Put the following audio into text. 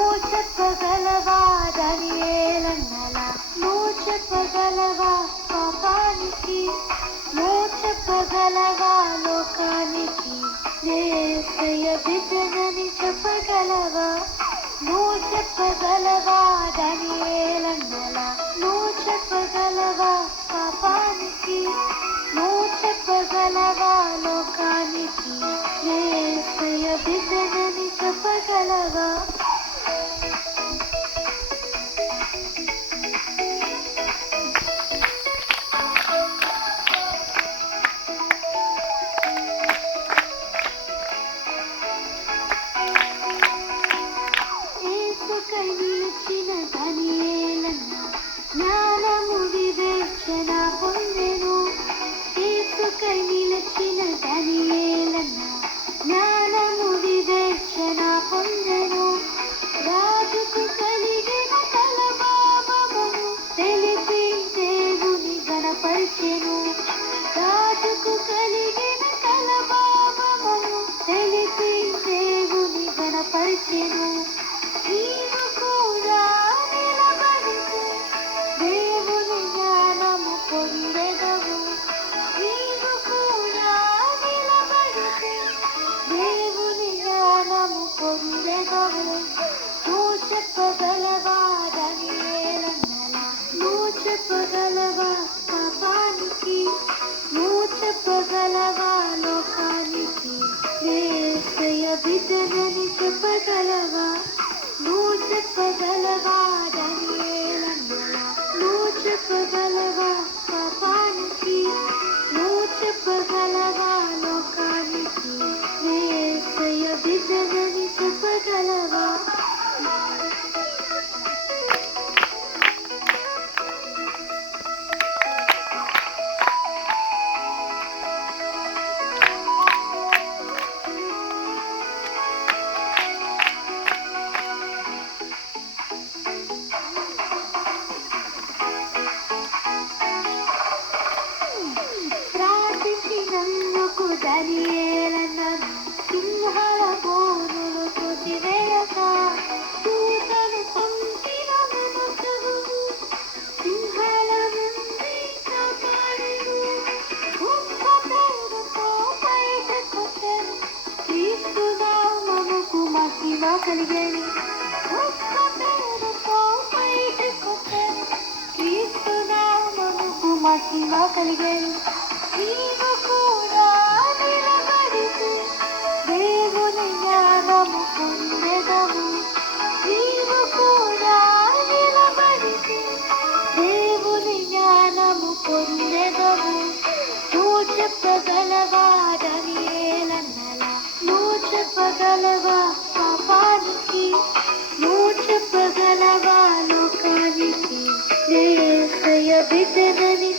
చెప్పగలవా దానియేలన్నలా నువ్వు చెప్పగలవా పాపానికి నువ్వు చెప్పగలవా లోకానికి యేసయ్య బిడ్డనని చెప్పగలవా నువ్వు చెప్పగలవా దానియేలన్నలా నువ్వు చెప్పగలవా పాపానికి నువ్వు చెప్పగలవా లోకానికి యేసయ్య బిడ్డనని చెప్పగలవా నిలిచిన దానియేలన్న జ్ఞానము వివేచన పొందెను యేసుకై నిలిచిన దానియేలన్న జ్ఞానము వివేచన పొందెను రాజుకు కలిగిన తలభావమును తెలిపి దేవుని గణపరిచెను రాజుకు కలిగిన తలభావమును తెలిపి దేవుని గణపరిచెను నీవు కూడా నిలబడితే దేవుని జ్ఞానము పొందెదవు నీవు కూడా నిలబడితే దేవుని జ్ఞానము పొందెదవు నువ్వు చెప్పగలవా దానియేలన్నలా నువ్వు చెప్పగలవా పాపానికి నువ్వు చెప్పగలవా లోకానికి యేసయ్య బిడ్డనని చెప్పగలవా నువ్వు చెప్పగలవా దానియేలన్నలా నువ్వు చెప్పగలవా పాపానికి నువ్వు చెప్పగలవా లోకానికి యేసయ్య బిడ్డనని చెప్పగలవా ప్రార్థించినందుకు దానియేలన్నను సింహాల బోనులు తోసివేయక దూతలు పంపిన వెనుకను సింహాల నుండి కాపాడెను గొప్ప పేరుతో బయటకొచ్చెను క్రీస్తు నామముకు మహిమ కలిగెను గొప్ప పేరుతో బయటకొచ్చెను క్రీస్తు నామముకు మహిమ కలిగెను నీవు కూడా నిలబడితే దేవుని జ్ఞానము పొందెదవు నీవు కూడా నిలబడితే దేవుని జ్ఞానము పొందెదవు నువ్వు చెప్పగలవా దానియేలన్నలా నువ్వు చెప్పగలవా పాపానికి నువ్వు చెప్పగలవా లోకానికి యేసయ్య బిడ్డనని